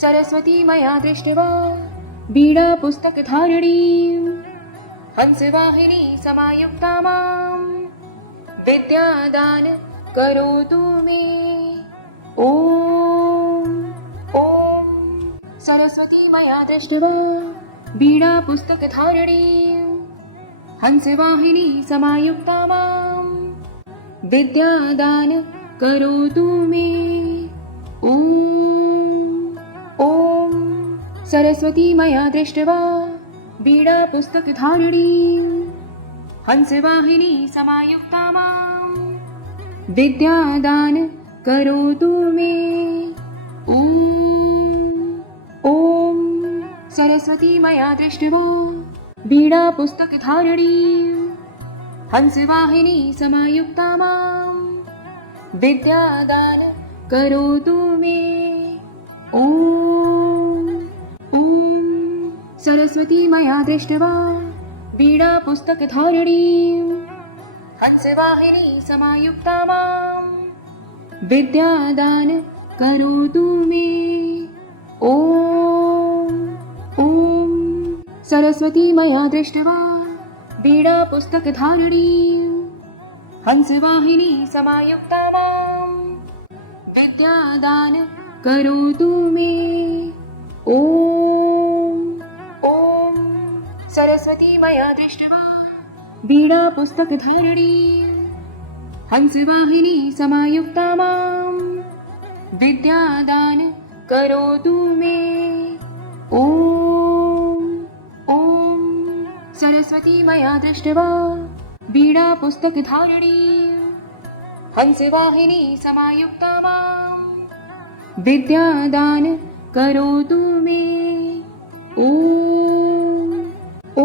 सरस्वती मया दृष्ट्वा बीडापुस्तकधारिणीं हंसवाहिनी समायुक्ता मां विद्यादान करोतु मे। ॐ ॐ सरस्वती मया दृष्ट्वा बीडापुस्तकधारिणीं हंसवाहिनी समायुक्ता मां विद्यादान करोतु मे। ॐ ॐ सरस्वती मया दृष्ट्वा बीडापुस्तकधारिणीं हंसवाहिनी समायुक्ता मां विद्यादान करोतु मे। ॐ ॐ सरस्वती मया दृष्ट्वा बीडापुस्तकधारिणीं हंसवाहिनी समायुक्ता मां विद्यादान करोतु मे। ॐ ॐ सरस्वती मया दृष्ट्वा बीडापुस्तकधारिणीं हंसवाहिनी समायुक्ता मां विद्यादान करोतु मे। ॐ ॐ सरस्वती मया दृष्ट्वा बीडापुस्तकधारिणीं हंसवाहिनी समायुक्ता मां विद्यादान करोतु मे। ॐ ॐ सरस्वती मया दृष्ट्वा बीडापुस्तकधारिणीं हंसवाहिनी समायुक्ता मां विद्यादान करोतु मे। ॐ ॐ सरस्वती मया दृष्ट्वा बीडापुस्तकधारिणीं हंसवाहिनी समायुक्ता मां विद्यादान करोतु मे। ॐ ॐ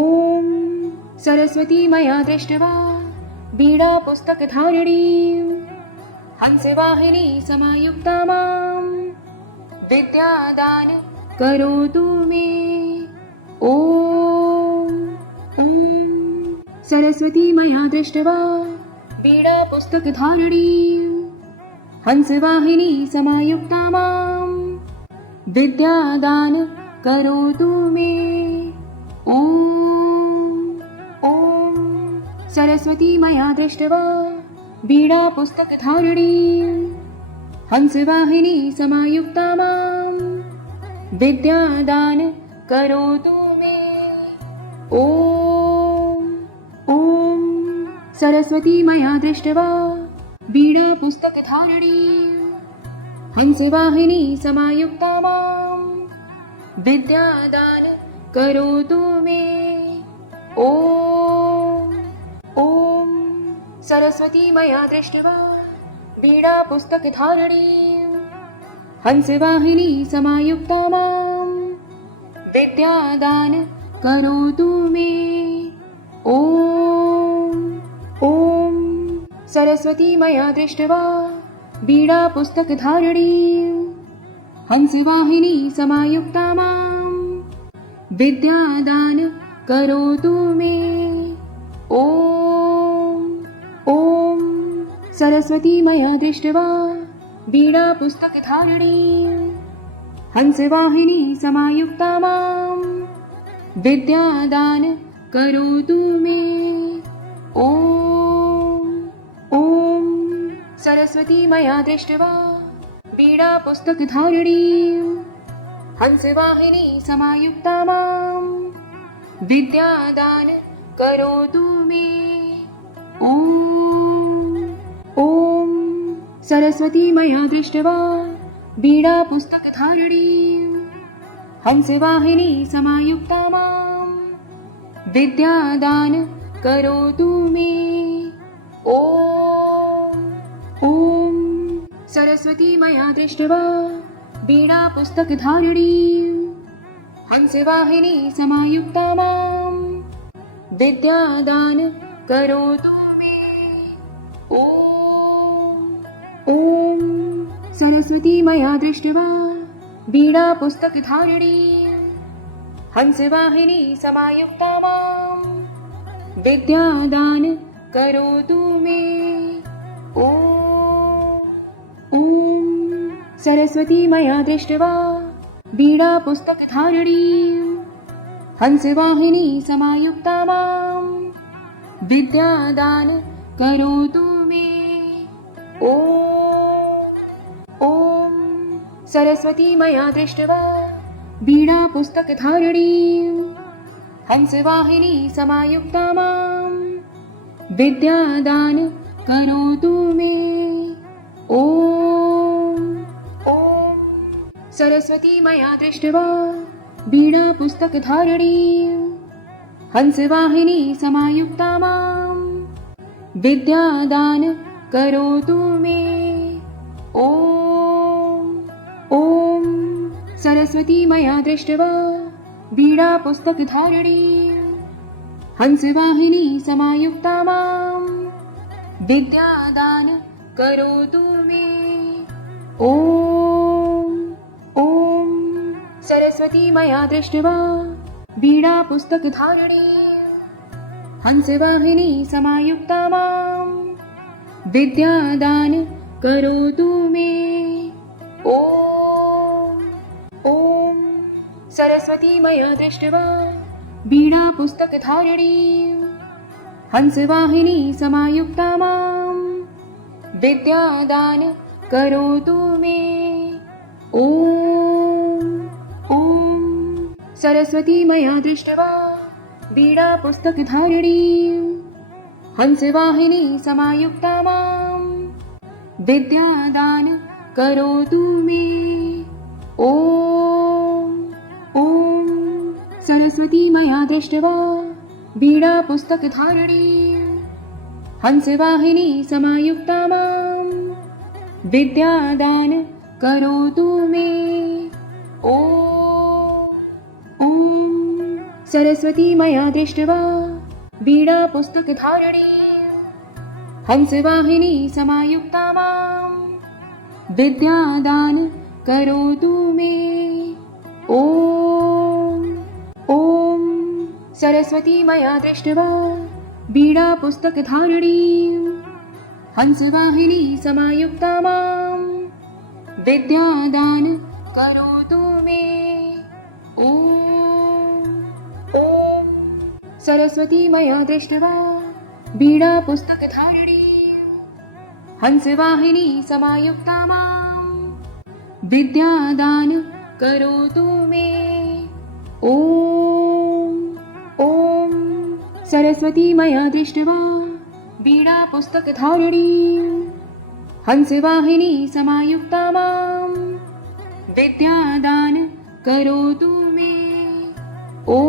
सरस्वती मया दृष्ट्वा बीडापुस्तकधारिणीं हंसवाहिनी समायुक्ता मां विद्यादान करोतु मे। ॐ ॐ सरस्वती मया दृष्ट्वा बीडापुस्तकधारिणीं हंसवाहिनी समायुक्ता मां विद्यादान करोतु मे। ॐ ॐ सरस्वती मया दृष्ट्वा बीडापुस्तकधारिणीं हंसवाहिनी समायुक्ता मां विद्यादान करोतु मे। ॐ ॐ सरस्वती मया दृष्ट्वा बीडापुस्तकधारिणीं हंसवाहिनी समायुक्ता मां विद्यादान करोतु मे। ॐ ॐ सरस्वती मया दृष्ट्वा बीडापुस्तकधारिणीं हंसवाहिनी समायुक्ता मां विद्यादान करोतु मे। ॐ ॐ सरस्वती मया दृष्ट्वा बीडापुस्तकधारिणीं हंसवाहिनी समायुक्ता मां विद्यादान करोतु मे। ॐ ॐ सरस्वती मया दृष्ट्वा बीडापुस्तकधारिणीं हंसवाहिनी समायुक्ता मां विद्यादान करोतु मे। ॐ ॐ सरस्वती मया दृष्ट्वा बीडापुस्तकधारिणीं हंसवाहिनी समायुक्ता मां विद्यादान करोतु मे। ॐ ॐ सरस्वती मया दृष्ट्वा बीडापुस्तकधारिणीं हंसवाहिनी समायुक्ता मां विद्यादान करोतु मे। ॐ ॐ सरस्वती मया दृष्ट्वा बीडापुस्तकधारिणीं हंसवाहिनी समायुक्ता मां विद्यादान करोतु मे। ॐ ॐ सरस्वती मया दृष्ट्वा बीडापुस्तकधारिणीं हंसवाहिनी समायुक्ता मां विद्यादान करोतु मे। ॐ ॐ सरस्वती मया दृष्ट्वा वीणापुस्तकधारिणीं हंसवाहिनी समायुक्ता मां विद्यादान करोतु मे। ॐ सरस्वती मया दृष्ट्वा वीणापुस्तकधारिणीं हंसवाहिनी समायुक्ता मां विद्यादान करोतु मे। ॐ सरस्वती मया दृष्ट्वा वीणापुस्तकधारिणीं हंसवाहिनी समायुक्ता मां विद्यादान करोतु मे। ॐ सरस्वती मया दृष्ट्वा वीणापुस्तकधारिणीं हंसवाहिनी समायुक्ता मां विद्यादान करोतु मे। ॐ सरस्वती मया दृष्ट्वा वीणापुस्तकधारिणीं हंसवाहिनी समायुक्ता मां विद्यादान करोतु मे। ॐ सरस्वती मया दृष्ट्वा वीणापुस्तकधारिणीं हंसवाहिनी समायुक्ता मां विद्यादान करोतु मे। ॐ सरस्वती मया दृष्ट्वा वीणापुस्तकधारिणीं हंसवाहिनी समायुक्ता मां विद्यादान करोतु मे। ॐ सरस्वती मया दृष्ट्वा वीणापुस्तकधारिणीं हंसवाहिनी समायुक्ता मां विद्यादान करोतु मे। ॐ सरस्वती मया दृष्ट्वा वीणापुस्तकधारिणीं हंसवाहिनी समायुक्ता मां विद्यादान करोतु मे। ॐ सरस्वती मया दृष्ट्वा वीणापुस्तकधारिणीं हंसवाहिनी समायुक्ता मां विद्यादान करोतु मे। ॐ सरस्वती मया दृष्ट्वा वीणापुस्तकधारिणीं हंसवाहिनी समायुक्ता मां विद्यादान करोतु मे। ॐ सरस्वती मया दृष्ट्वा वीणापुस्तकधारिणीं हंसवाहिनी समायुक्ता मां विद्यादान करोतु मे। ॐ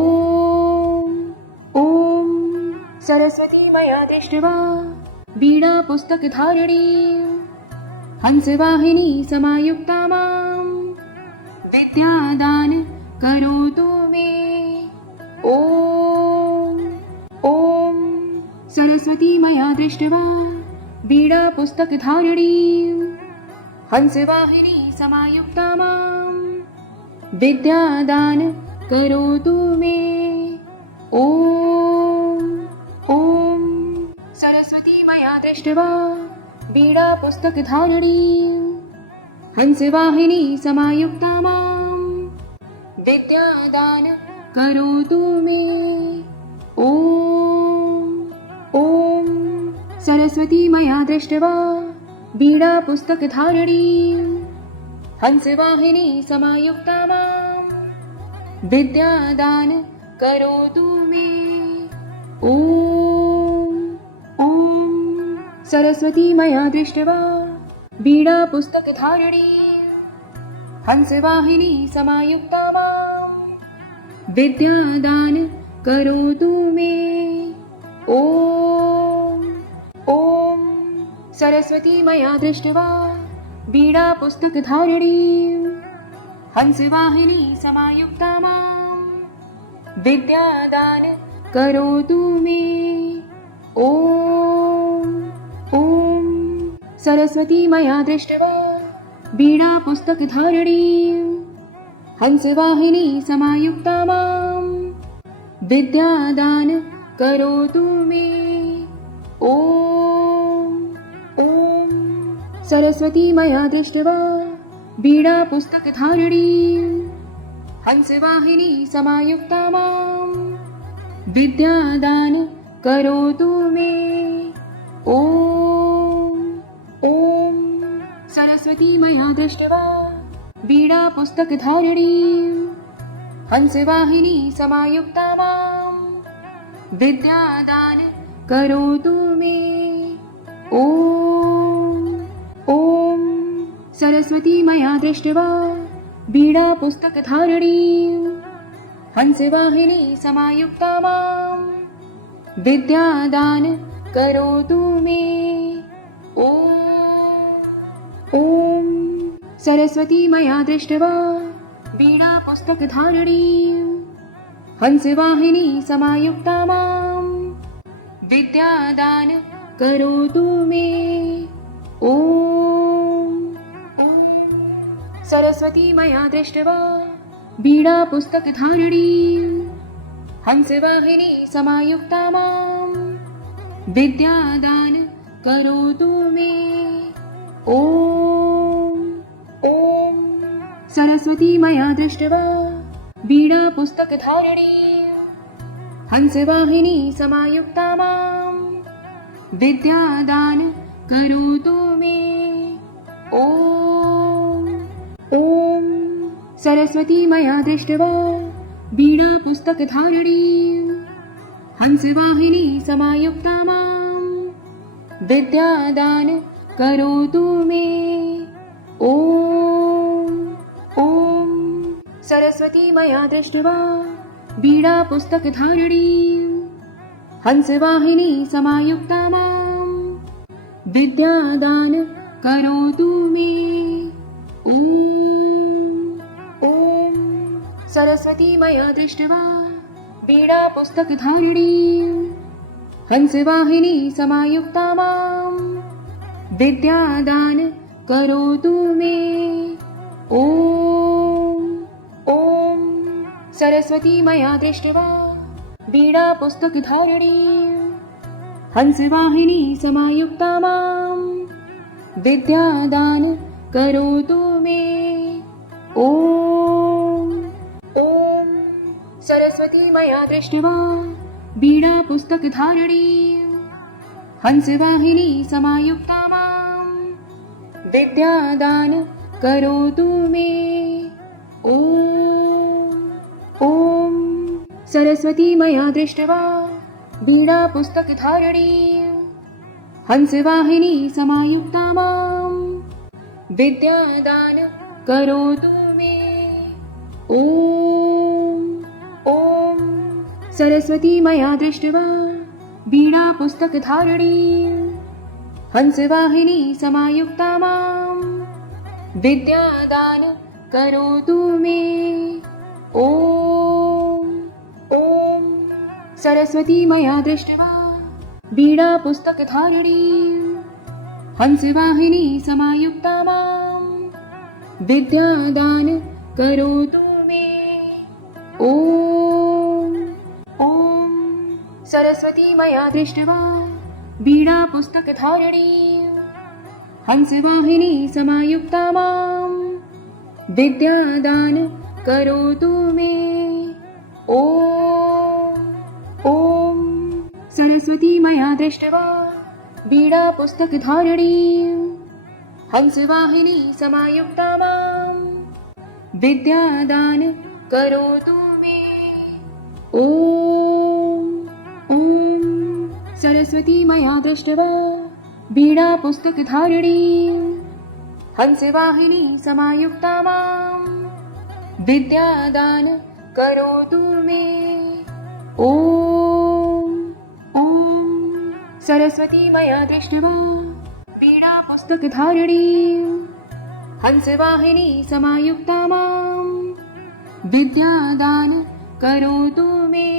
सरस्वती मया दृष्ट्वा वीणापुस्तकधारिणीं हंसवाहिनी समायुक्ता मां विद्यादान करोतु मे। ॐ सरस्वती मया दृष्ट्वा वीणापुस्तकधारिणीं हंसवाहिनी समायुक्ता मां विद्यादान करोतु मे। ॐ सरस्वती मया दृष्ट्वा वीणापुस्तकधारिणीं हंसवाहिनी समायुक्ता मां विद्यादान करोतु मे। ॐ सरस्वती मया दृष्ट्वा वीणापुस्तकधारिणीं हंसवाहिनी समायुक्ता मां विद्यादान करोतु मे। ॐ सरस्वती मया दृष्ट्वा वीणापुस्तकधारिणीं हंसवाहिनी समायुक्ता मां विद्यादान करोतु मे। ॐ सरस्वती मया दृष्ट्वा वीणापुस्तकधारिणीं हंसवाहिनी समायुक्ता मां विद्यादान करोतु मे। ॐ सरस्वती मया दृष्ट्वा वीणापुस्तकधारिणीं हंसवाहिनी समायुक्ता मां विद्यादान करोतु मे। ॐ सरस्वती मया दृष्ट्वा वीणापुस्तकधारिणीं हंसवाहिनी समायुक्ता मां विद्यादान करोतु मे। ॐ ॐ सरस्वती मया दृष्ट्वा वीणापुस्तकधारिणीं हंसवाहिनी समायुक्ता मां विद्यादान करोतु मे। ॐ ॐ सरस्वती मया दृष्ट्वा वीणापुस्तकधारिणीं हंसवाहिनी समायुक्ता मां विद्यादान करोतु मे। ॐ सरस्वती मया दृष्ट्वा वीणापुस्तकधारिणीं हंसवाहिनी समायुक्ता मां विद्यादान करोतु मे। ॐ सरस्वती मया दृष्ट्वा वीणापुस्तकधारिणीं हंसवाहिनी समायुक्ता मां विद्यादान करोतु मे। ॐ सरस्वती मया दृष्ट्वा वीणापुस्तकधारिणीं हंसवाहिनी समायुक्ता मां विद्यादान करोतु मे। ॐ सरस्वती मया दृष्ट्वा वीणापुस्तकधारिणीं हंसवाहिनी समायुक्ता मां विद्यादान करोतु मे। ॐ सरस्वती मया दृष्ट्वा वीणापुस्तकधारिणीं हंसवाहिनी समायुक्ता मां विद्यादान करोतु मे। ॐ सरस्वती मया दृष्ट्वा वीणापुस्तकधारिणीं हंसवाहिनी समायुक्ता मां विद्यादान करोतु मे। ॐ सरस्वती मया दृष्ट्वा वीणापुस्तकधारिणीं हंसवाहिनी समायुक्ता मां विद्यादान करोतु मे। ॐ सरस्वती मया दृष्ट्वा वीणापुस्तकधारिणीं हंसवाहिनी समायुक्ता मां विद्यादान करोतु मे। ॐ सरस्वती मया दृष्ट्वा वीणापुस्तकधारिणीं हंसवाहिनी समायुक्ता मां विद्यादान करोतु मे। ॐ सरस्वती मया दृष्ट्वा वीणापुस्तकधारिणीं हंसवाहिनी समायुक्ता मां विद्यादान करोतु मे। ॐ सरस्वती मया दृष्ट्वा वीणापुस्तकधारिणीं हंसवाहिनी समायुक्ता मां विद्यादान करोतु मे। ॐ सरस्वती मया दृष्ट्वा वीणापुस्तकधारिणीं हंसवाहिनी समायुक्ता मां विद्यादान करोतु मे। ॐ सरस्वती मया दृष्ट्वा वीणापुस्तकधारिणीं हंसवाहिनी समायुक्ता मां विद्यादान करोतु मे। ॐ सरस्वती मया दृष्ट्वा वीणापुस्तकधारिणीं हंसवाहिनी समायुक्ता मां विद्यादान करोतु मे। ॐ सरस्वती मया दृष्ट्वा वीणापुस्तकधारिणीं हंसवाहिनी समायुक्ता मां विद्यादान करोतु मे।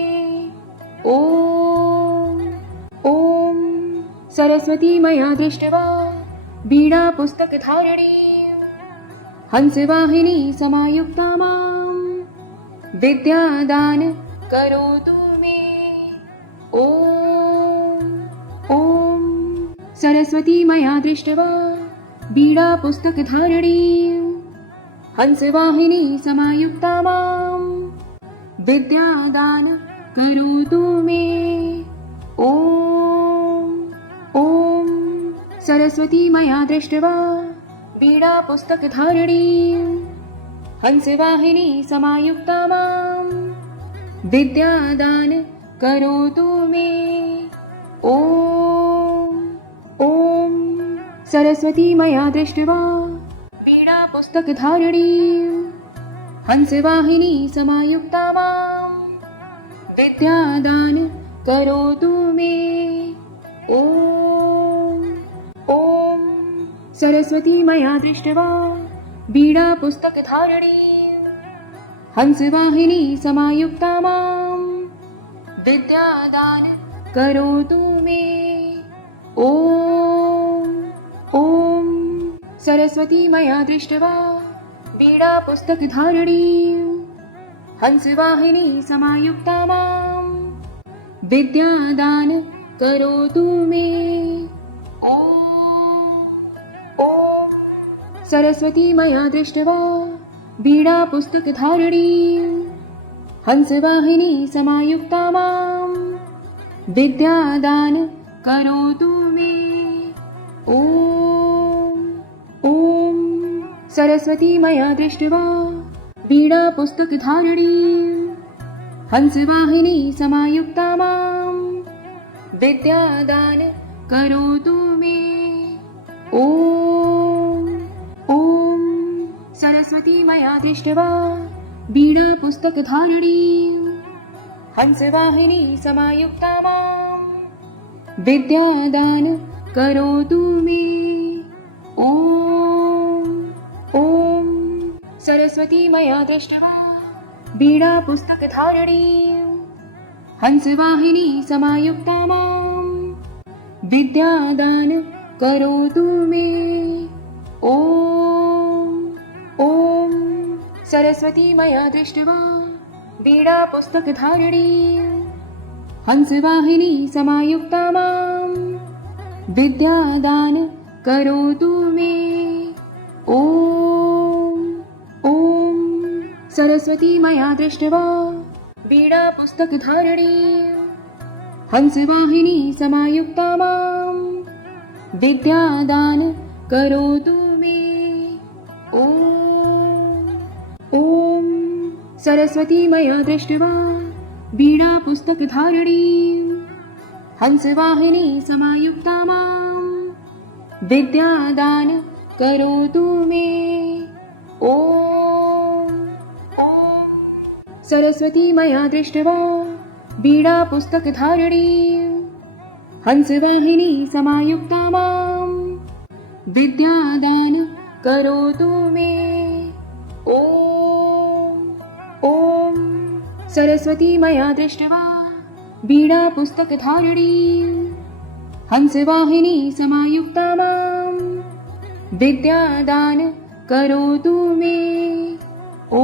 ॐ सरस्वती मया दृष्ट्वा वीणापुस्तकधारिणीं हंसवाहिनी समायुक्ता मां विद्यादान करोतु मे। ॐ सरस्वती मया दृष्ट्वा वीणापुस्तकधारिणीं हंसवाहिनी समायुक्ता मां विद्यादान करोतु मे। ॐ सरस्वती मया दृष्ट्वा वीणापुस्तकधारिणीं हंसवाहिनी समायुक्ता मां विद्यादान करोतु मे। ॐ सरस्वती मया दृष्ट्वा वीणापुस्तकधारिणीं हंसवाहिनी समायुक्ता मां विद्यादान करोतु मे। ॐ सरस्वती मया दृष्ट्वा वीणापुस्तकधारिणीं हंसवाहिनी समायुक्ता मां विद्यादान करोतु मे। ॐ सरस्वती मया दृष्ट्वा वीणापुस्तकधारिणीं हंसवाहिनी समायुक्ता मां विद्यादान करोतु मे। ॐ सरस्वती मया दृष्ट्वा वीणापुस्तकधारिणीं हंसवाहिनी समायुक्ता मां विद्यादान करोतु मे। ॐ सरस्वती मया दृष्ट्वा वीणापुस्तकधारिणीं हंसवाहिनी समायुक्ता मां विद्यादान करोतु मे। ॐ सरस्वती मया दृष्ट्वा वीणापुस्तकधारिणीं हंसवाहिनी समायुक्ता मां विद्यादान करोतु मे। ॐ सरस्वती मया दृष्ट्वा वीणापुस्तकधारिणीं हंसवाहिनी समायुक्ता मां विद्यादान करोतु मे। ॐ सरस्वती मया दृष्ट्वा वीणापुस्तकधारिणीं हंसवाहिनी समायुक्ता मां विद्यादान करोतु मे। ॐ सरस्वती मया दृष्ट्वा वीणापुस्तकधारिणीं हंसवाहिनी समायुक्ता मां विद्यादान करोतु मे। ॐ सरस्वती मया दृष्ट्वा वीणापुस्तकधारिणीं हंसवाहिनी समायुक्ता मां विद्यादान करोतु मे। ॐ सरस्वती मया दृष्ट्वा वीणापुस्तकधारिणीं हंसवाहिनी समायुक्ता मां विद्यादान करोतु मे। ॐ सरस्वती मया दृष्ट्वा वीणापुस्तकधारिणीं हंसवाहिनी समायुक्ता मां विद्यादान करोतु मे। ॐ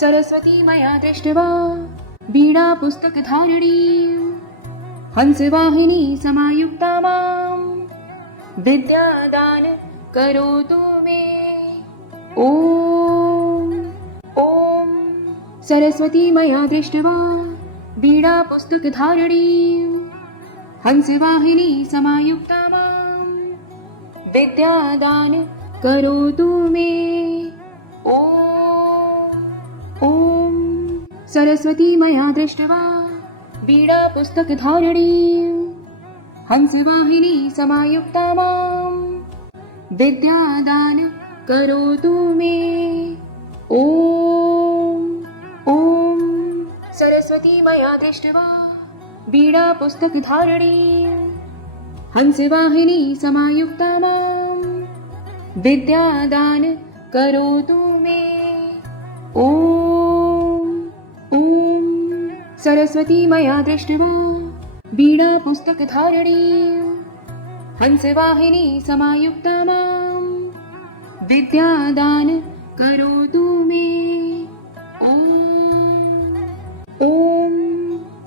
सरस्वती मया दृष्ट्वा वीणापुस्तकधारिणीं हंसवाहिनी समायुक्ता मां विद्यादान करोतु मे। ॐ सरस्वती मया दृष्ट्वा वीणापुस्तकधारिणीं हंसवाहिनी समायुक्ता मां विद्यादान करोतु मे। ॐ सरस्वती मया दृष्ट्वा वीणापुस्तकधारिणीं हंसवाहिनी समायुक्ता मां विद्यादान करोतु मे। ॐ सरस्वती मया दृष्ट्वा वीणापुस्तकधारिणीं हंसवाहिनी समायुक्ता मां विद्यादान करोतु मे। ॐ सरस्वती मया दृष्ट्वा वीणापुस्तकधारिणीं हंसवाहिनी समायुक्ता मां विद्यादान करोतु मे। ॐ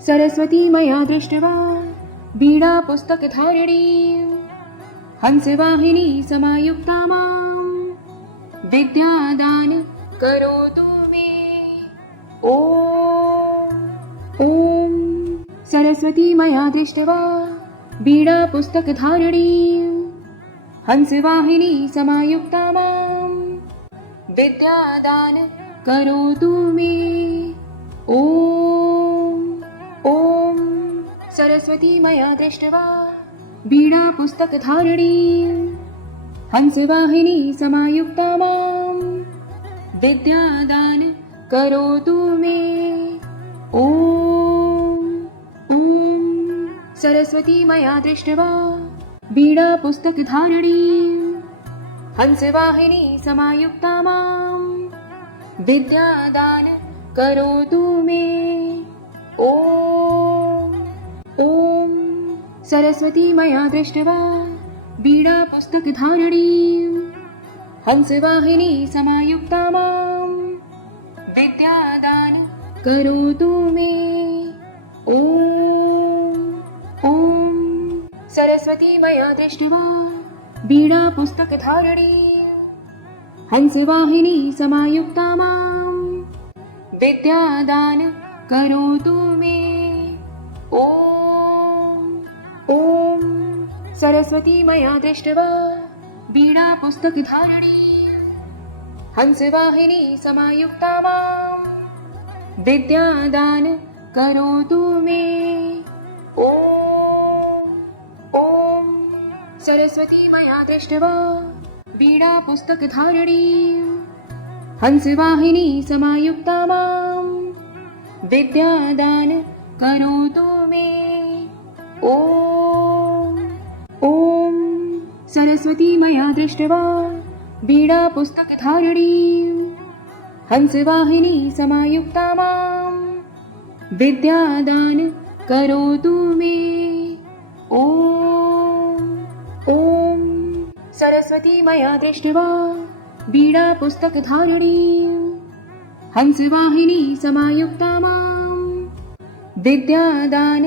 सरस्वती मया दृष्ट्वा वीणापुस्तकधारिणीं हंसवाहिनी समायुक्ता मां विद्यादान करोतु मे। ॐ सरस्वती मया दृष्ट्वा वीणापुस्तकधारिणीं हंसवाहिनी समायुक्ता मां विद्यादान करोतु मे। ॐ सरस्वती मया दृष्ट्वा वीणापुस्तकधारिणीं हंसवाहिनी समायुक्ता मां विद्यादान करोतु मे। ॐ सरस्वती मया दृष्ट्वा वीणापुस्तकधारिणीं हंसवाहिनी समायुक्ता मां विद्यादान करोतु मे। ॐ सरस्वती मया दृष्ट्वा वीणापुस्तकधारिणीं हंसवाहिनी समायुक्ता मां विद्यादान करोतु मे। ॐ सरस्वती मया दृष्ट्वा वीणापुस्तकधारिणीं हंसवाहिनी समायुक्ता मां विद्यादान करोतु मे। ॐ सरस्वती मया दृष्ट्वा वीणापुस्तकधारिणीं हंसवाहिनी समायुक्ता मां विद्यादान करोतु मे। ॐ सरस्वती मया दृष्ट्वा वीणापुस्तकधारिणीं हंसवाहिनी समायुक्ता मां विद्यादान करोतु मे। ॐ सरस्वती मया दृष्ट्वा वीणापुस्तकधारिणीं हंसवाहिनी समायुक्ता मां विद्यादान करोतु मे। ॐ सरस्वती मया दृष्ट्वा वीणापुस्तकधारिणीं हंसवाहिनी समायुक्ता मां विद्यादान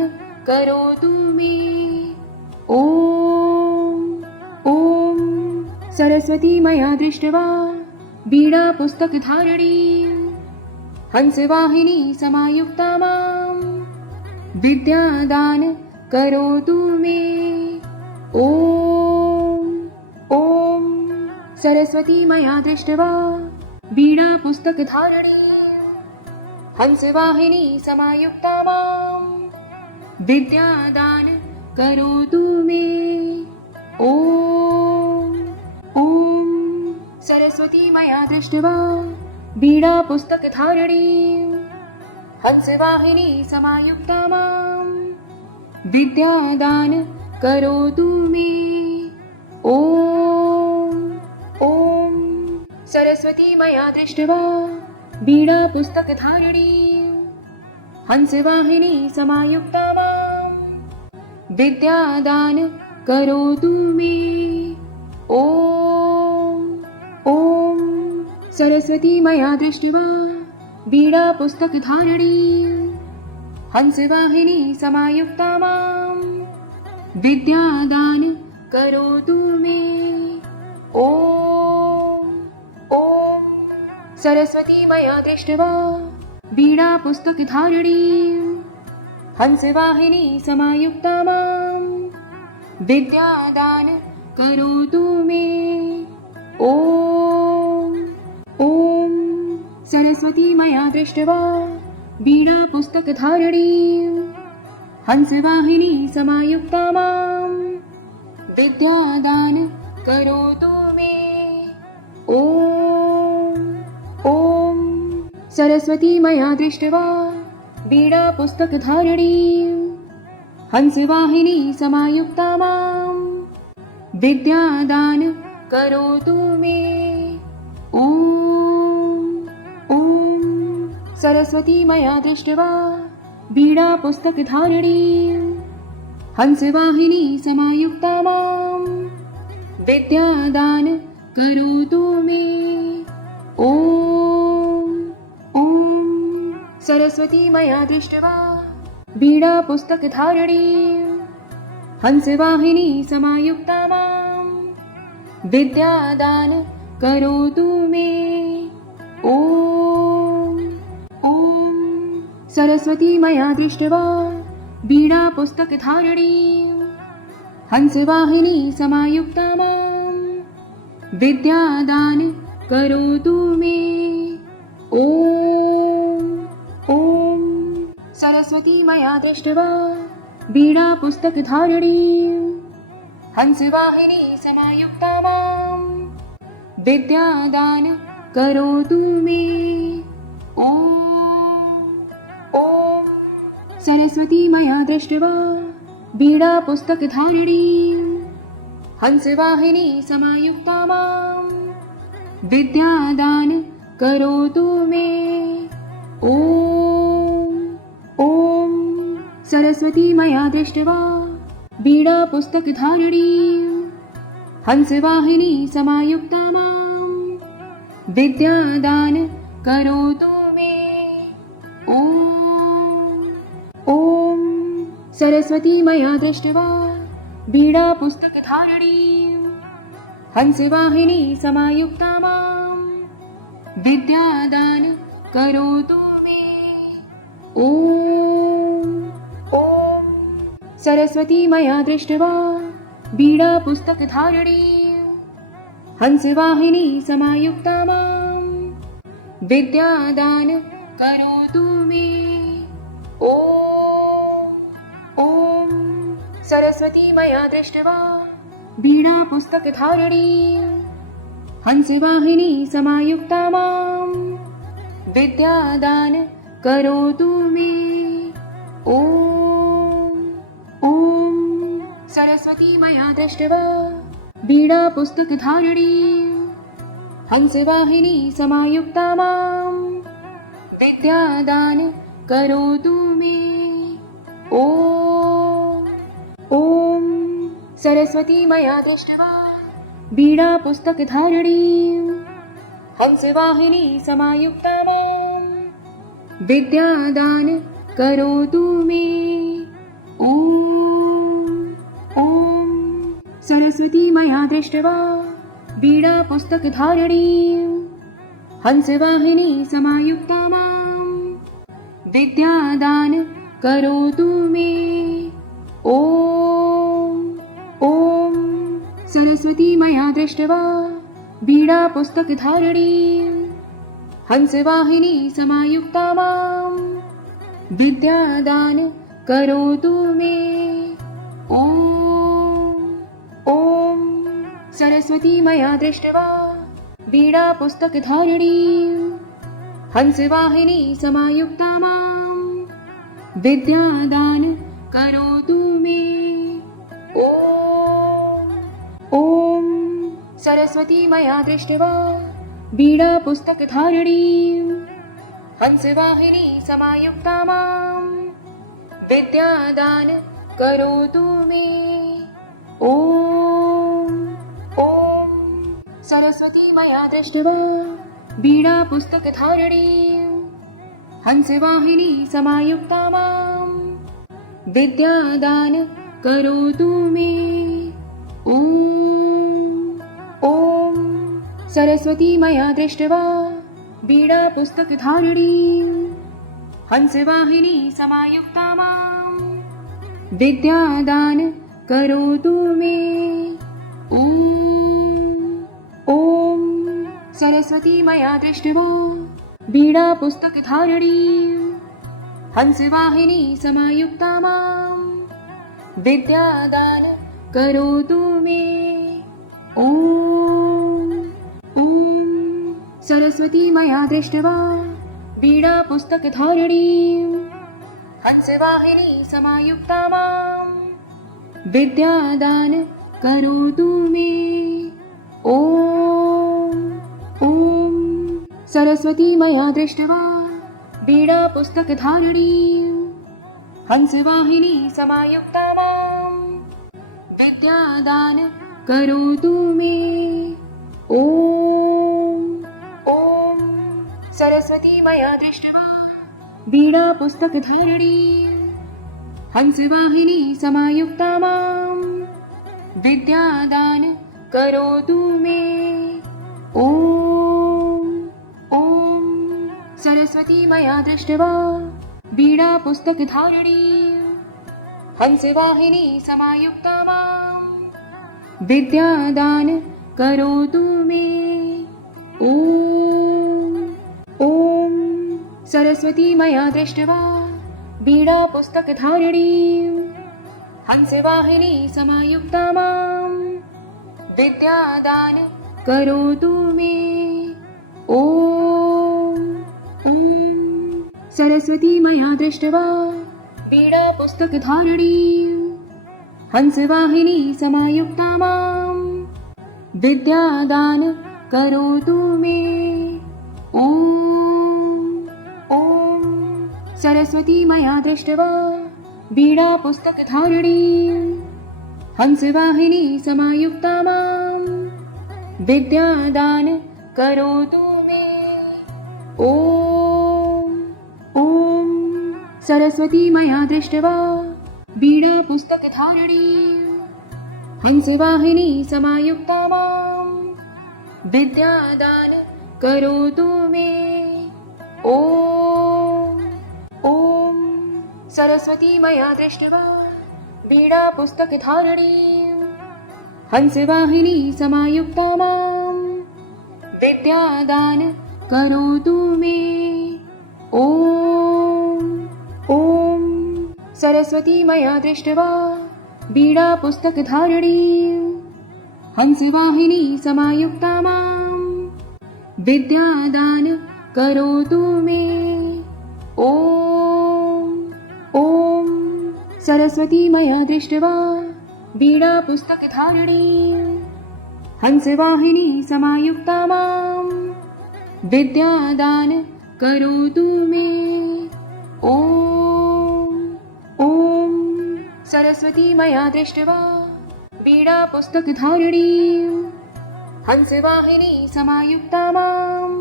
करोतु मे। ॐ सरस्वती मया दृष्ट्वा वीणापुस्तकधारिणीं हंसवाहिनी समायुक्ता मां विद्यादान करोतु मे। ॐ सरस्वती मया दृष्ट्वा वीणापुस्तकधारिणीं हंसवाहिनी समायुक्ता मां विद्यादान करोतु मे। ॐ सरस्वती मया दृष्ट्वा वीणापुस्तकधारिणीं हंसवाहिनी समायुक्ता मां विद्यादान करोतु मे। ॐ सरस्वती मया दृष्ट्वा वीणापुस्तकधारिणीं हंसवाहिनी समायुक्ता मां विद्यादान करोतु मे। ॐ सरस्वती मया दृष्ट्वा वीणापुस्तकधारिणीं हंसवाहिनी समायुक्ता मां विद्यादान करोतु मे। ॐ सरस्वती मया दृष्ट्वा वीणापुस्तकधारिणीं हंसवाहिनी समायुक्ता मां विद्यादान करोतु मे। ॐ सरस्वती मया दृष्ट्वा वीणापुस्तकधारिणीं हंसवाहिनी समायुक्ता मां विद्यादान करोतु मे। ॐ सरस्वती मया दृष्ट्वा वीणापुस्तकधारिणीं हंसवाहिनी समायुक्ता मां विद्यादान करोतु मे। ॐ सरस्वती मया दृष्ट्वा वीणापुस्तकधारिणीं हंसवाहिनी समायुक्ता मां विद्यादान करोतु मे। ॐ सरस्वती मया दृष्ट्वा वीणापुस्तकधारिणीं हंसवाहिनी समायुक्ता मां विद्यादान करोतु मे। ॐ सरस्वती मया दृष्ट्वा वीणापुस्तकधारिणीं हंसवाहिनी समायुक्ता मां विद्यादान करोतु मे। ॐ सरस्वती मया दृष्ट्वा वीणापुस्तकधारिणीं हंसवाहिनी समायुक्ता मां विद्यादान करोतु मे। ॐ सरस्वती मया दृष्ट्वा वीणापुस्तकधारिणीं हंसवाहिनी समायुक्ता मां विद्यादान करोतु मे। ॐ सरस्वती मया दृष्ट्वा वीणापुस्तकधारिणीं हंसवाहिनी समायुक्ता मां विद्यादान करोतु मे। ॐ सरस्वती मया दृष्ट्वा वीणापुस्तकधारिणीं हंसवाहिनी समायुक्ता मां विद्यादान करोतु मे। ॐ सरस्वती मया दृष्ट्वा वीणापुस्तकधारिणीं हंसवाहिनी समायुक्ता मां विद्यादान करोतु मे। ॐ सरस्वती मया दृष्ट्वा वीणापुस्तकधारिणीं हंसवाहिनी समायुक्ता मां विद्यादान करोतु मे। ॐ सरस्वती मया दृष्ट्वा वीणापुस्तकधारिणीं हंसवाहिनी समायुक्ता मां विद्यादान करोतु मे। ॐ सरस्वती मया दृष्ट्वा वीणापुस्तकधारिणीं हंसवाहिनी समायुक्ता मां विद्यादान करोतु मे। ॐ सरस्वती मया दृष्ट्वा वीणापुस्तकधारिणीं हंसवाहिनी समायुक्ता मां विद्यादान करोतु मे। ॐ सरस्वती मया दृष्ट्वा वीणापुस्तकधारिणीं हंसवाहिनी समायुक्ता मां विद्यादान करोतु मे। ॐ सरस्वती मया दृष्ट्वा वीणापुस्तकधारिणीं हंसवाहिनी समायुक्ता मां विद्यादान करोतु मे। ॐ सरस्वती मया दृष्ट्वा वीणापुस्तकधारिणीं हंसवाहिनी समायुक्ता मां विद्यादान करोतु मे। ॐ सरस्वती मया दृष्ट्वा वीणापुस्तकधारिणीं हंसवाहिनी समायुक्ता मां विद्यादान करोतु मे। ॐ सरस्वती मया दृष्ट्वा वीणापुस्तकधारिणीं हंसवाहिनी समायुक्ता मां विद्यादान करोतु मे। ॐ सरस्वती मया दृष्ट्वा वीणापुस्तकधारिणीं हंसवाहिनी समायुक्ता मां विद्यादान करोतु मे। ॐ सरस्वती मया दृष्ट्वा वीणापुस्तकधारिणीं हंसवाहिनी समायुक्ता मां विद्यादान करोतु मे। ॐ सरस्वती मया दृष्ट्वा वीणापुस्तकधारिणीं हंसवाहिनी समायुक्ता मां विद्यादान करोतु मे। ॐ सरस्वती मया दृष्ट्वा वीणापुस्तकधारिणीं हंसवाहिनी समायुक्ता मां विद्यादान करोतु मे। ॐ ॐ सरस्वती मया दृष्ट्वा वीणापुस्तकधारिणी हंसवाहिनी समायुक्ता मां विद्यादान करोतु मे। ॐ ॐ सरस्वती मया दृष्ट्वा वीणापुस्तकधारिणी हंसवाहिनी समायुक्ता मां विद्यादान करोतु मे। ॐ ॐ सरस्वती मया दृष्ट्वा वीणापुस्तकधारिणी हंसवाहिनी समायुक्ता मां विद्यादान करोतु मे। ॐ ॐ सरस्वती मया दृष्ट्वा वीणापुस्तकधारिणी हंसवाहिनी समायुक्ता मां विद्यादान करोतु मे। ॐ ॐ सरस्वती मया दृष्ट्वा वीणापुस्तकधारिणी हंसवाहिनी समायुक्ता मां विद्यादान करोतु मे। ॐ ॐ सरस्वती मया दृष्ट्वा वीणापुस्तकधारिणी हंसवाहिनी समायुक्ता मां विद्यादान करोतु मे। ॐ ॐ सरस्वती मया दृष्ट्वा वीणापुस्तकधारिणी हंसवाहिनी समायुक्ता मां विद्यादान करोतु मे। ॐ ॐ सरस्वती मया दृष्ट्वा वीणापुस्तकधारिणी हंसवाहिनी समायुक्ता मां विद्यादान करोतु मे। ॐ ॐ सरस्वती मया दृष्ट्वा वीणापुस्तकधारिणी हंसवाहिनी समायुक्ता मां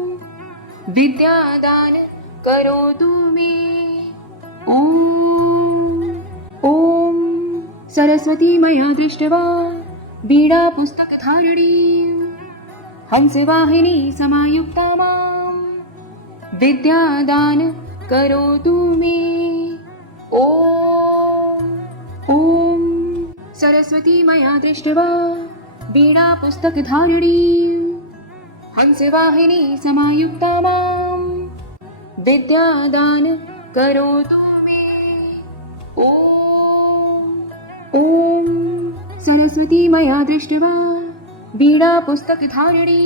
विद्यादान करोतु मे। ॐ ॐ सरस्वती मया दृष्ट्वा वीणापुस्तकधारिणी हंसवाहिनी समायुक्ता मां विद्यादान करोतु मे। ॐ ॐ सरस्वती मया दृष्ट्वा वीणापुस्तकधारिणी हंसवाहिनी समायुक्ता मां विद्यादान करोतु मे। ॐ ॐ सरस्वती मया दृष्ट्वा वीणापुस्तकधारिणी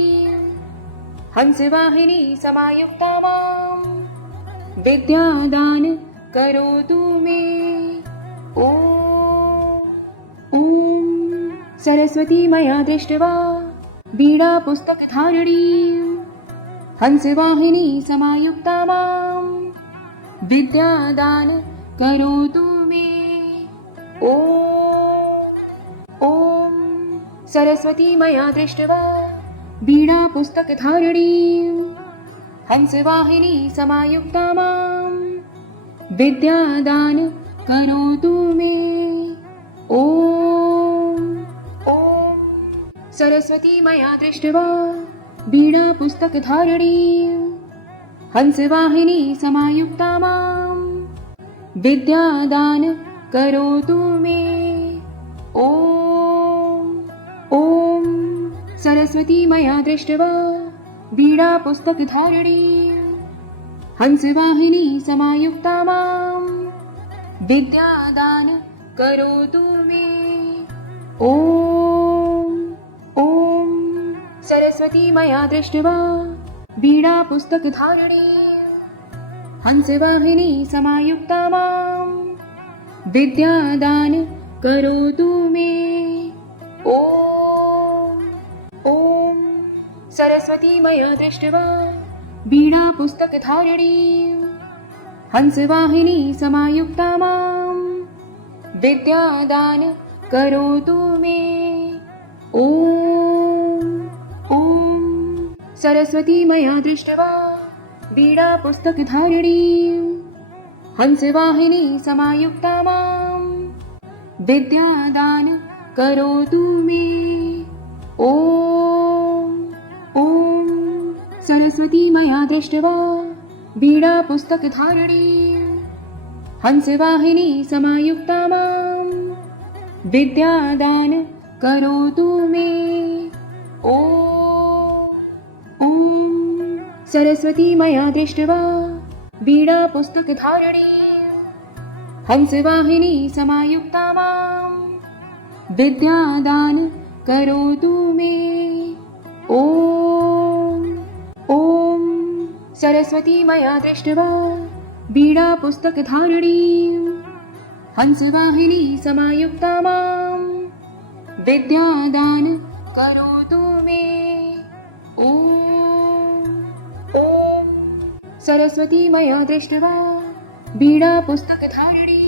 हंसवाहिनी समायुक्ता मां विद्यादान करोतु मे। ॐ ॐ सरस्वती मया दृष्ट्वा वीणापुस्तकधारिणी हंसवाहिनी समायुक्ता मां विद्यादान करोतु मे। ॐ ॐ सरस्वती मया दृष्ट्वा वीणापुस्तकधारिणी हंसवाहिनी समायुक्ता मां विद्यादान करोतु मे। ॐ ॐ सरस्वती मया दृष्ट्वा वीणापुस्तकधारिणी हंसवाहिनी समायुक्ता मां विद्यादान करोतु मे। ॐ ॐ सरस्वती मया दृष्ट्वा वीणापुस्तकधारिणी हंसवाहिनी समायुक्ता मां विद्यादान करोतु मे। ॐ ॐ सरस्वती मया दृष्ट्वा वीणापुस्तकधारिणी हंसवाहिनी समायुक्ता मां विद्यादान करोतु मे। ॐ ॐ सरस्वती मया दृष्ट्वा वीणापुस्तकधारिणी हंसवाहिनी समायुक्ता मां विद्यादान करोतु मे। ॐ ॐ सरस्वती मया दृष्ट्वा वीणापुस्तकधारिणी हंसवाहिनी समायुक्ता मां विद्यादान करोतु मे। ॐ ॐ सरस्वती मया दृष्ट्वा वीणापुस्तकधारिणी हंसवाहिनी समायुक्ता मां विद्यादान करोतु मे। ॐ सरस्वती मया दृष्ट्वा वीणापुस्तकधारिणी हंसवाहिनी समायुक्ता मां विद्यादान करोतु मे। ॐ सरस्वती मया दृष्ट्वा वीणापुस्तकधारिणी हंसवाहिनी समायुक्ता मां विद्यादान करोतु मे। ॐ सरस्वती मया दृष्ट्वा वीणापुस्तकधारिणी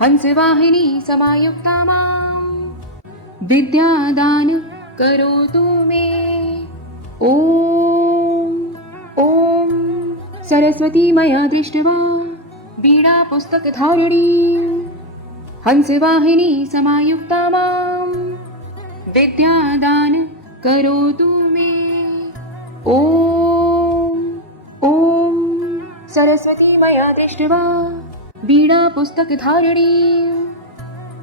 हंसवाहिनी समायुक्ता मां विद्यादान करोतु मे। ॐ सरस्वती मया दृष्ट्वा वीणापुस्तकधारिणी हंसवाहिनी समायुक्ता मां विद्यादान करोतु मे। ॐ सरस्वती मया दृष्ट्वा वीणापुस्तकधारिणी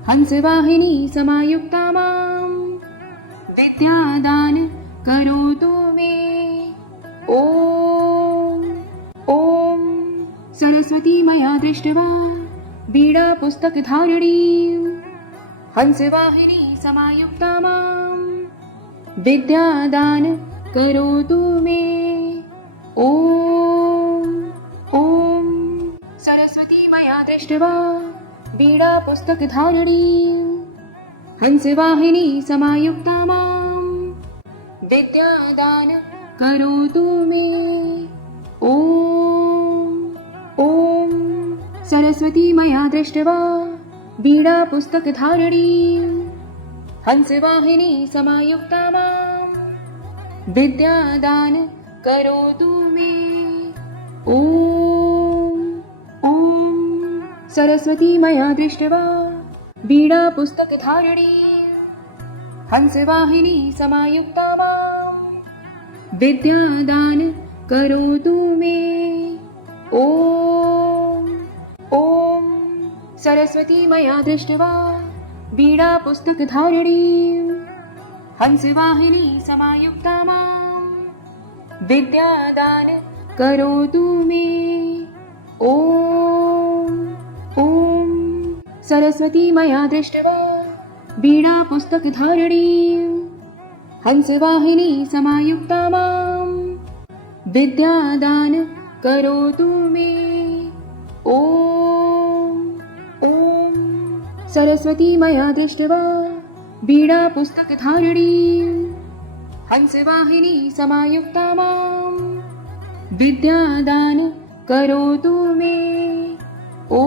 हंसवाहिनी समायुक्ता मां विद्यादान करोतु मे। ॐ सरस्वती मया दृष्ट्वा वीणापुस्तकधारिणी हंसवाहिनी समायुक्ता मां विद्यादान करोतु मे। ॐ सरस्वती मया दृष्ट्वा वीणापुस्तकधारिणी हंसवाहिनी समायुक्ता मां विद्यादान करोतु मे। ॐ सरस्वती मया दृष्ट्वा वीणापुस्तकधारिणी हंसवाहिनी समायुक्ता मां विद्यादान करोतु मे। ॐ सरस्वती मया दृष्ट्वा वीणापुस्तकधारिणी हंसवाहिनी समायुक्ता मां विद्यादान करोतु मे। ॐ सरस्वती मया दृष्ट्वा वीणापुस्तकधारिणी हंसवाहिनी समायुक्ता मां विद्यादान करोतु मे। ॐ सरस्वती मया दृष्ट्वा वीणापुस्तकधारिणी हंसवाहिनी समायुक्ता मां विद्यादान करोतु मे। ॐ सरस्वती मया दृष्ट्वा वीणापुस्तकधारिणी हंसवाहिनी समायुक्ता मां विद्यादान करोतु मे। ॐ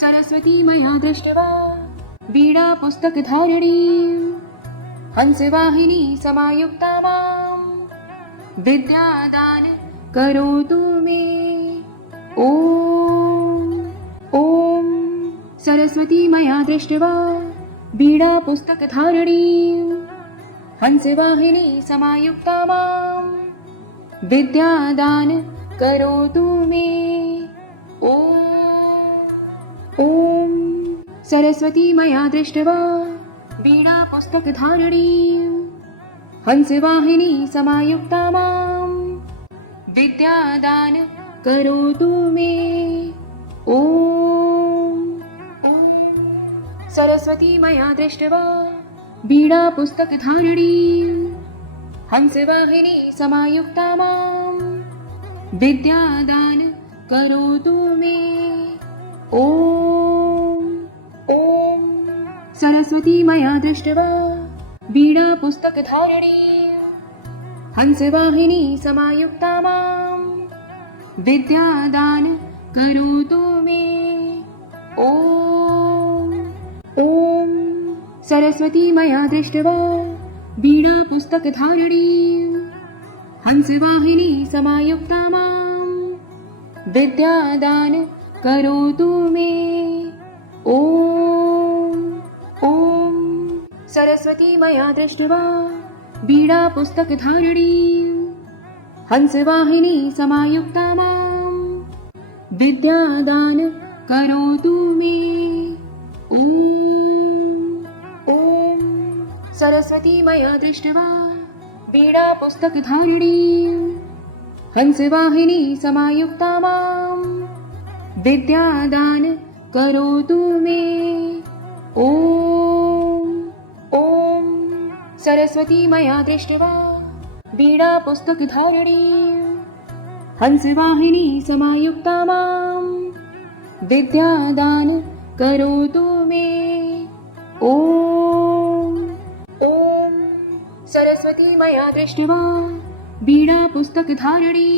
सरस्वती मया दृष्ट्वा वीणापुस्तकधारिणी हंसवाहिनी समायुक्ता मां विद्यादान करोतु मे। ॐ सरस्वती मया दृष्ट्वा वीणापुस्तकधारिणी हंसवाहिनी समायुक्ता मां विद्यादान करोतु मे। ॐ सरस्वती मया दृष्ट्वा वीणापुस्तकधारिणी हंसवाहिनी समायुक्ता मां विद्यादान करोतु मे। ॐ सरस्वती मया दृष्ट्वा वीणापुस्तकधारिणी हंसवाहिनी समायुक्ता मां विद्यादान करोतु मे। ॐ सरस्वती मया दृष्ट्वा वीणापुस्तकधारिणी हंसवाहिनी समायुक्ता मां विद्यादान करोतु मे। ॐ सरस्वती मया दृष्ट्वा वीणापुस्तकधारिणी हंसवाहिनी समायुक्ता मां विद्यादान करोतु मे। ॐ सरस्वती मया दृष्ट्वा वीणा पुस्तकधारिणी हंसवाहिनी समायुक्ता मां विद्यादान करोतु मे। ॐ सरस्वती मया दृष्ट्वा वीणा पुस्तकधारिणी हंसवाहिनी समायुक्ता मां विद्यादान करोतु मे। ॐ सरस्वती मया दृष्ट्वा वीणा पुस्तकधारिणी हंसवाहिनी समायुक्ता मां विद्यादान करोतु मे। ॐ सरस्वती मया दृष्ट्वा वीणा पुस्तकधारिणी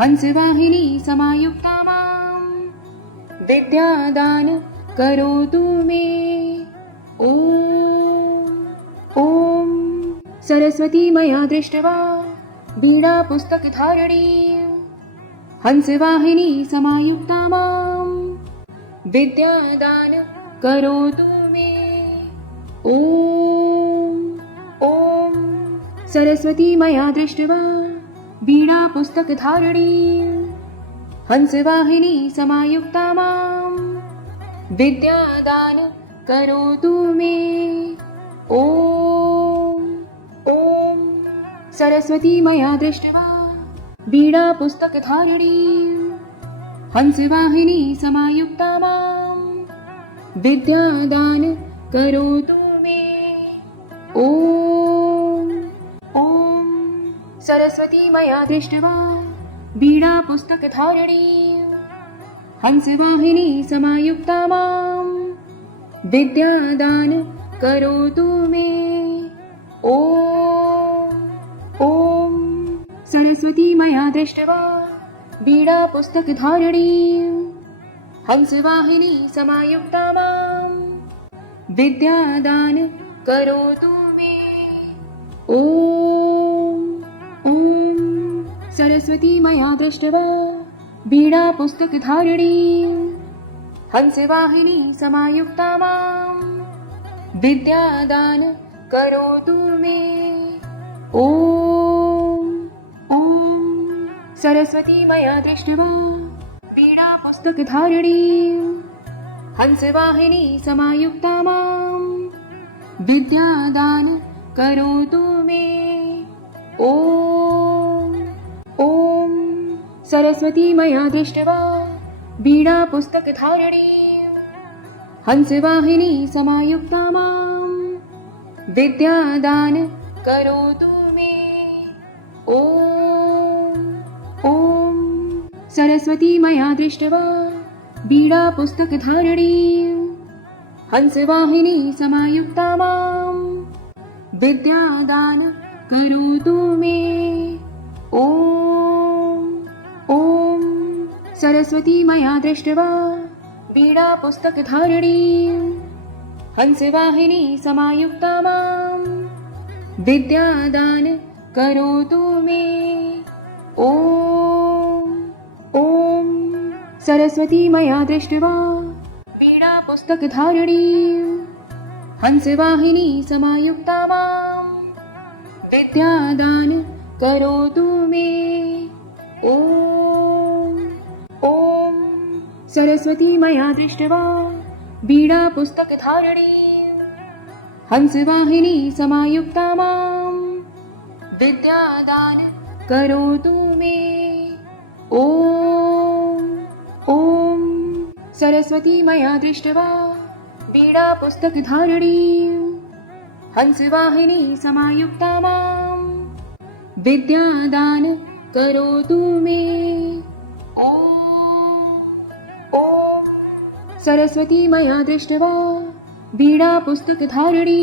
हंसवाहिनी समायुक्ता मां विद्यादान करोतु मे। ॐ सरस्वती मया दृष्ट्वा वीणा पुस्तकधारिणी हंसवाहिनी समायुक्ता मां विद्यादान करोतु मे। ॐ सरस्वती मया दृष्ट्वा वीणा पुस्तकधारिणी हंसवाहिनी समायुक्ता मां विद्यादान करोतु मे। ॐ सरस्वती मया दृष्ट्वा वीणा पुस्तकधारिणी हंसवाहिनी समायुक्ता मां विद्यादान करोतु मे। ॐ सरस्वती मया दृष्ट्वा वीणा पुस्तकधारिणी हंसवाहिनी समायुक्ता मां विद्यादान करोतु मे। ॐ सरस्वती मया दृष्ट्वा वीणा पुस्तकधारिणी हंसवाहिनी समायुक्ता मां विद्यादान करोतु मे। ॐ सरस्वती मया दृष्ट्वा वीणा पुस्तकधारिणी हंसवाहिनी समायुक्ता मां विद्यादान करोतु मे। ॐ सरस्वती मया दृष्ट्वा वीणा पुस्तकधारिणी हंसवाहिनी समायुक्ता मां विद्यादान करोतु मे। ॐ सरस्वती मया दृष्ट्वा वीणा पुस्तकधारिणी हंसवाहिनी समायुक्ता मां विद्यादान करोतु मे। ॐ सरस्वती मया दृष्ट्वा वीणा पुस्तकधारिणी हंसवाहिनी समायुक्ता मां विद्यादान करोतु मे। ॐ सरस्वती मया दृष्ट्वा वीणा पुस्तकधारिणी हंसवाहिनी समायुक्ता मां विद्यादान करोतु मे। ॐ सरस्वती मया दृष्ट्वा वीणा पुस्तकधारिणी हंसवाहिनी समायुक्ता मां विद्यादान करोतु मे। ॐ सरस्वती मया दृष्ट्वा वीणा पुस्तकधारिणी हंसवाहिनी समायुक्ता मां विद्यादान करोतु मे। ॐ सरस्वती मया दृष्ट्वा वीणा पुस्तकधारिणी हंसवाहिनी समायुक्ता मां विद्यादान करोतु मे। ॐ सरस्वती मया दृष्ट्वा वीणा पुस्तकधारिणी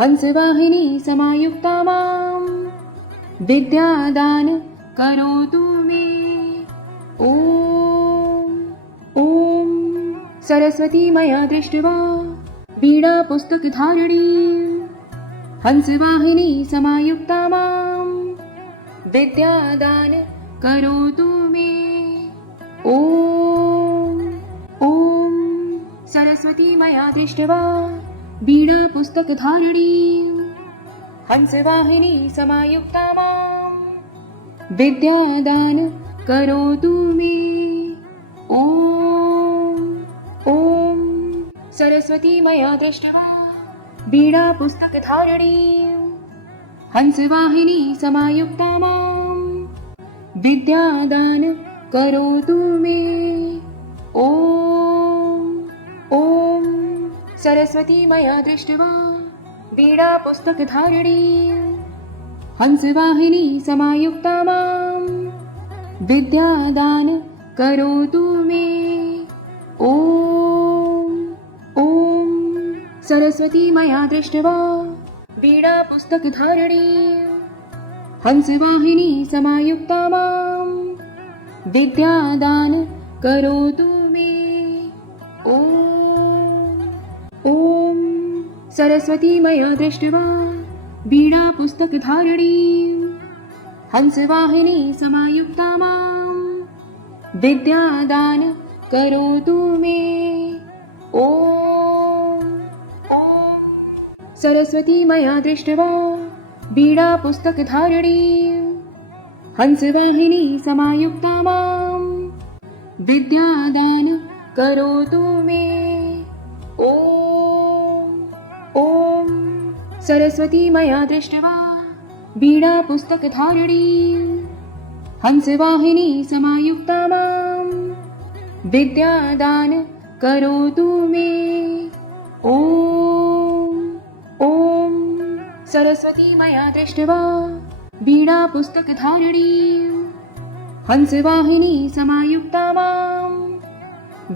हंसवाहिनी समायुक्ता मां विद्यादान करोतु मे। ॐ सरस्वती मया दृष्ट्वा वीणा पुस्तकधारिणी हंसवाहिनी समायुक्ता मां विद्यादान करोतु मे। ॐ सरस्वती मया दृष्ट्वा वीणा पुस्तकधारिणी हंसवाहिनी समायुक्ता मां विद्यादान करोतु मे। ॐ ॐ सरस्वती मया दृष्ट्वा वीणापुस्तकधारिणीं हंसवाहिनी समायुक्ता मां विद्यादान करोतु मे। ॐ ॐ सरस्वती मया दृष्ट्वा वीणापुस्तकधारिणीं हंसवाहिनी समायुक्ता मां विद्यादान करोतु मे। ॐ ॐ सरस्वती मया दृष्ट्वा वीणापुस्तकधारिणीं हंसवाहिनी समायुक्ता मां विद्यादान करोतु मे। ॐ ॐ सरस्वती मया दृष्ट्वा वीणापुस्तकधारिणीं हंसवाहिनी समायुक्ता मां विद्यादान करोतु मे। ॐ ॐ सरस्वती मया दृष्ट्वा वीणापुस्तकधारिणीं हंसवाहिनी समायुक्ता मां विद्यादान करोतु मे। ॐ ॐ सरस्वती मया दृष्ट्वा वीणापुस्तकधारिणीं हंसवाहिनी समायुक्ता मां विद्यादान करोतु मे। ॐ ॐ सरस्वती मया दृष्ट्वा वीणापुस्तकधारिणीं हंसवाहिनी समायुक्ता मां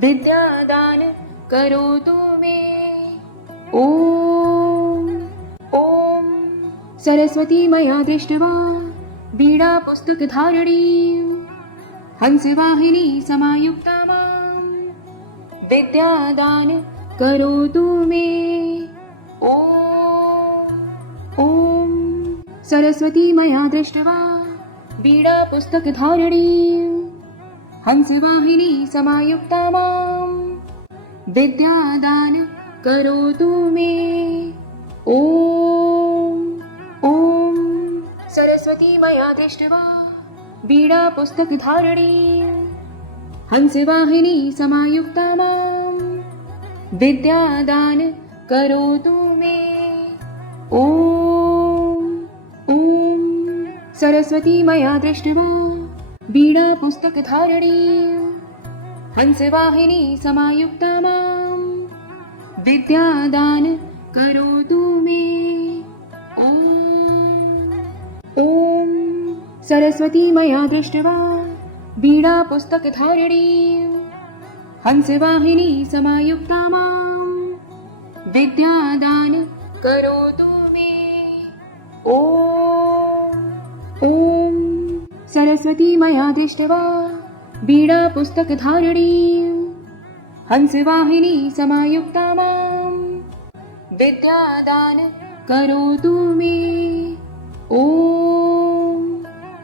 विद्यादान करोतु मे। ॐ ॐ सरस्वती मया दृष्ट्वा वीणापुस्तकधारिणीं हंसवाहिनी समायुक्ता मां विद्यादान करोतु मे। ॐ ॐ सरस्वती मया दृष्ट्वा वीणापुस्तकधारिणीं हंसवाहिनी समायुक्ता मां विद्यादान करोतु मे। ॐ ॐ सरस्वती मया दृष्ट्वा वीणापुस्तकधारिणीं हंसवाहिनी समायुक्ता मां विद्यादान करोतु मे। ॐ ॐ सरस्वती मया दृष्ट्वा वीणापुस्तकधारिणीं हंसवाहिनी समायुक्ता मां विद्यादान करोतु मे। ॐ ॐ सरस्वती मया दृष्ट्वा वीणापुस्तकधारिणीं हंसवाहिनी समायुक्ता मां विद्यादान करोतु मे। ॐ ॐ सरस्वती मया दृष्ट्वा वीणापुस्तकधारिणीं हंसवाहिनी समायुक्ता मां विद्यादान करोतु मे। ॐ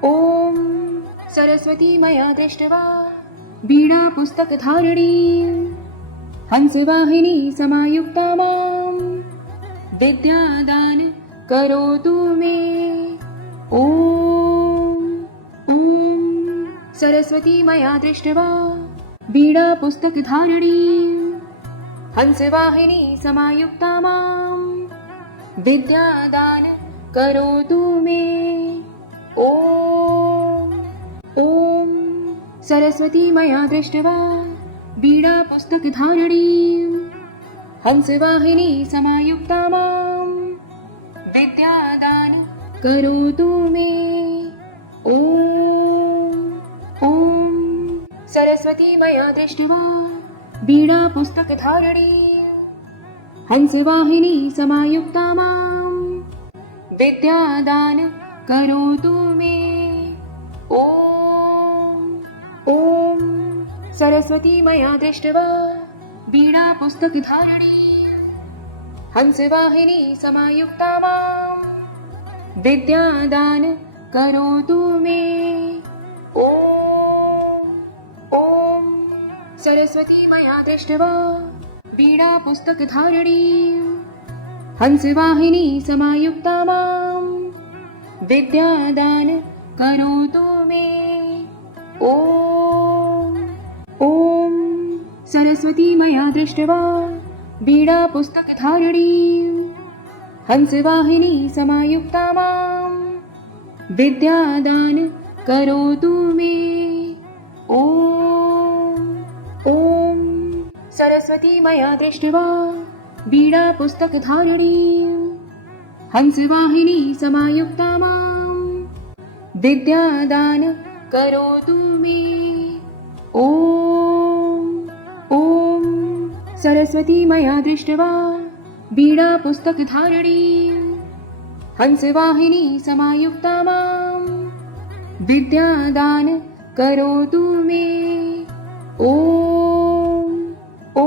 ॐ सरस्वती मया दृष्ट्वा वीणापुस्तकधारिणीं हंसवाहिनी समायुक्ता मां विद्यादान करोतु मे। ॐ ॐ सरस्वती मया दृष्ट्वा वीणापुस्तकधारिणीं हंसवाहिनी समायुक्ता मां विद्यादान करोतु मे। ॐ ॐ सरस्वती मया दृष्ट्वा वीणापुस्तकधारिणीं हंसवाहिनी समायुक्ता मां विद्यादान करोतु मे। ॐ ॐ सरस्वती मया दृष्ट्वा वीणापुस्तकधारिणीं हंसवाहिनी समायुक्ता मां विद्यादान करोतु मे। ॐ ॐ सरस्वती मया दृष्ट्वा वीणापुस्तकधारिणीं हंसवाहिनी समायुक्ता मां विद्यादान करोतु मे। ॐ ॐ सरस्वती मया दृष्ट्वा वीणापुस्तकधारिणीं हंसवाहिनी समायुक्ता मां विद्यादान करोतु मे। ॐ ॐ सरस्वती मया दृष्ट्वा वीणापुस्तकधारिणीं हंसवाहिनी समायुक्ता मां विद्यादान करोतु मे। ॐ ॐ सरस्वती मया दृष्ट्वा वीणापुस्तकधारिणीं हंसवाहिनी समायुक्ता मां विद्यादान करोतु मे। ॐ ॐ सरस्वती मया दृष्ट्वा वीणापुस्तकधारिणीं हंसवाहिनी समायुक्ता मां विद्यादान करोतु मे। ॐ ॐ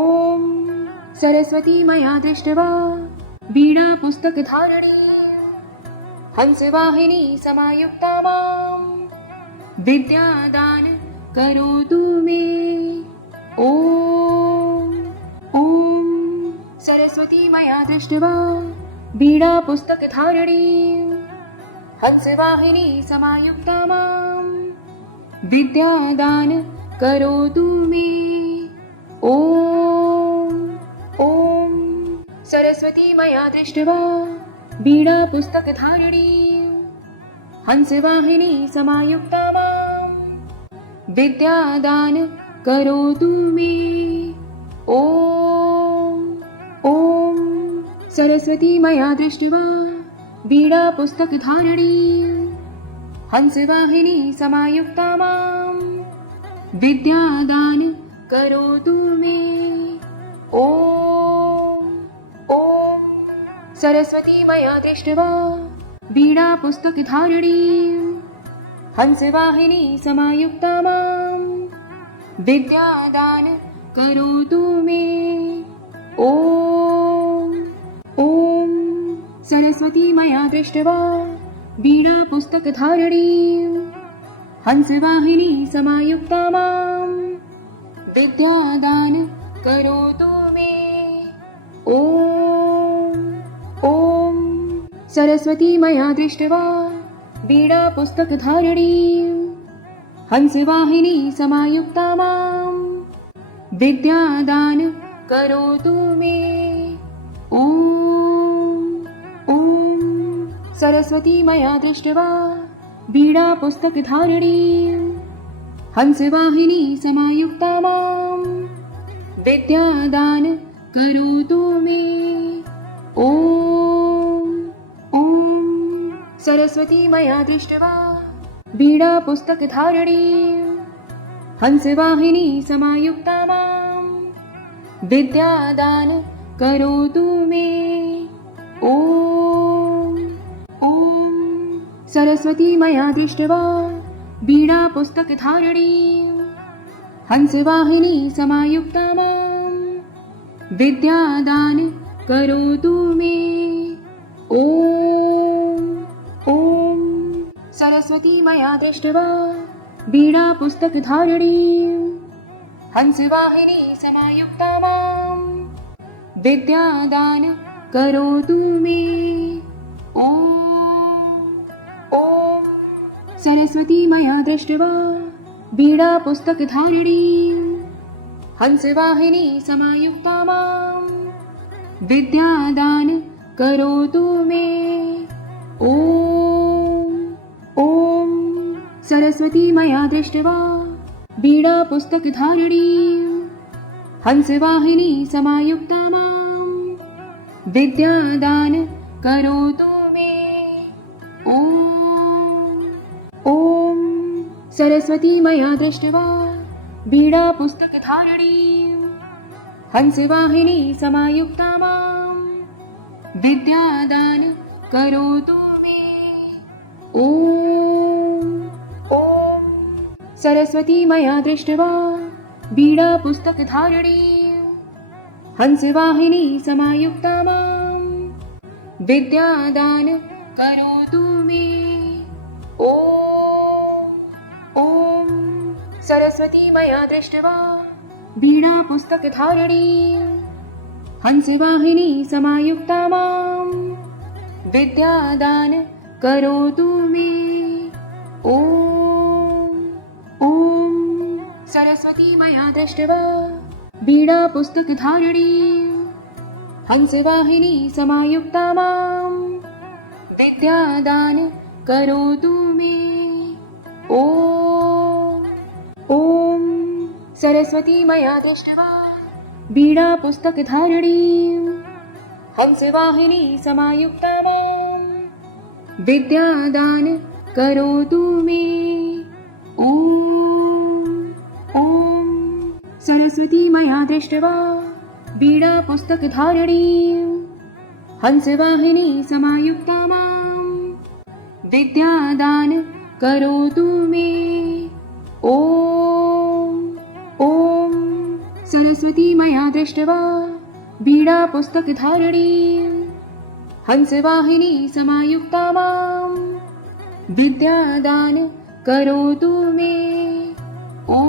सरस्वती मया दृष्ट्वा वीणापुस्तकधारिणीं हंसवाहिनी समायुक्ता मां विद्यादान करोतु मे। ॐ ॐ सरस्वती मया दृष्ट्वा वीणापुस्तकधारिणीं हंसवाहिनी समायुक्ता मां विद्यादान करोतु मे। ॐ ॐ सरस्वती मया दृष्ट्वा वीणापुस्तकधारिणीं हंसवाहिनी समायुक्ता मां विद्यादान करोतु मे। ॐ ॐ सरस्वती मया दृष्ट्वा वीणापुस्तकधारिणीं हंसवाहिनी समायुक्ता मां विद्यादान करोतु मे। ॐ ॐ सरस्वती मया दृष्ट्वा वीणापुस्तकधारिणीं हंसवाहिनी समायुक्ता मां विद्यादान करोतु मे। ॐ ॐ सरस्वती मया दृष्ट्वा वीणापुस्तकधारिणीं हंसवाहिनी समायुक्ता मां विद्यादान करोतु मे। ॐ ॐ सरस्वती मया दृष्ट्वा वीणापुस्तकधारिणीं हंसवाहिनी समायुक्ता मां विद्यादान करोतु मे। ॐ ॐ सरस्वती मया दृष्ट्वा वीणापुस्तकधारिणीं हंसवाहिनी समायुक्ता मां विद्यादान करोतु मे। ॐ ॐ सरस्वती मया दृष्ट्वा वीणापुस्तकधारिणीं हंसवाहिनी समायुक्ता मां विद्यादान करोतु मे। ॐ ॐ सरस्वती मया दृष्ट्वा वीणापुस्तकधारिणीं हंसवाहिनी समायुक्ता मां विद्यादान करोतु मे। ॐ ॐ सरस्वती मया दृष्ट्वा वीणापुस्तकधारिणीं हंसवाहिनी समायुक्ता मां विद्यादान करोतु मे। ॐ ॐ सरस्वती मया दृष्ट्वा वीणापुस्तकधारिणीं हंसवाहिनी समायुक्ता मां विद्यादान करोतु मे। ॐ ॐ सरस्वती मया दृष्ट्वा वीणापुस्तकधारिणीं हंसवाहिनी समायुक्ता मां विद्यादान करोतु मे। ॐ ॐ सरस्वती मया दृष्ट्वा वीणापुस्तकधारिणीं हंसवाहिनी समायुक्ता मां विद्यादान करोतु मे। ॐ ॐ सरस्वती मया दृष्ट्वा वीणापुस्तकधारिणीं हंसवाहिनी समायुक्ता मां विद्यादान करोतु मे। ॐ ॐ सरस्वती मया दृष्ट्वा वीणापुस्तकधारिणीं हंसवाहिनी समायुक्ता मां विद्यादान करोतु मे। ॐ ॐ सरस्वती मया दृष्ट्वा वीणा पुस्तकधारिणी हंसवाहिनी समायुक्ता मां विद्यादान करोतु मे। ॐ ॐ सरस्वती मया दृष्ट्वा वीणा पुस्तकधारिणी हंसवाहिनी समायुक्ता मां विद्यादान करोतु मे। ॐ सरस्वती मया दृष्ट्वा वीणा पुस्तकधारिणी हंसवाहिनी समायुक्ता मां विद्यादान करोतु मे। ॐ सरस्वती मया दृष्ट्वा वीणा पुस्तकधारिणी हंसवाहिनी समायुक्ता मां विद्यादान करोतु मे। ॐ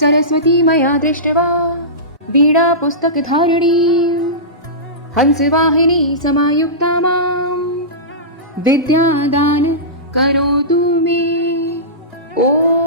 सरस्वती मया दृष्ट्वा वीणा पुस्तकधारिणी हंसवाहिनी समायुक्ता मां विद्यादान करोतु मे। ॐ